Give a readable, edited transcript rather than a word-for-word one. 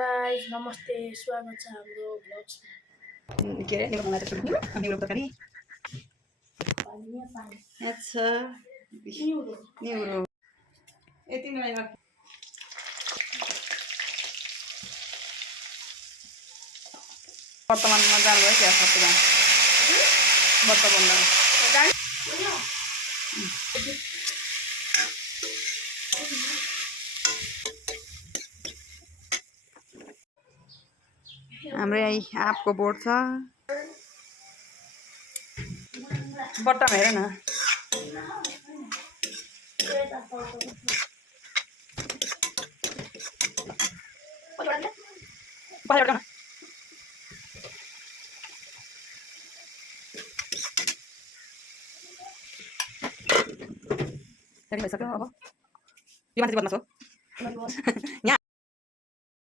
guys नमस्ते स्वागत छ हाम्रो ब्लग्समा के अरे निउरो बनाएर सुरु निउरो तरकारी अच्छा निउरो यति मलाई वर्तमानमा जानुभयो क्या सबैजना वर्तमानमा हाम्रो यही आँपको बोट छ बट्टामा हेर न रेडी भइसक्यो अब यो मान्छे बदमास हो यहाँ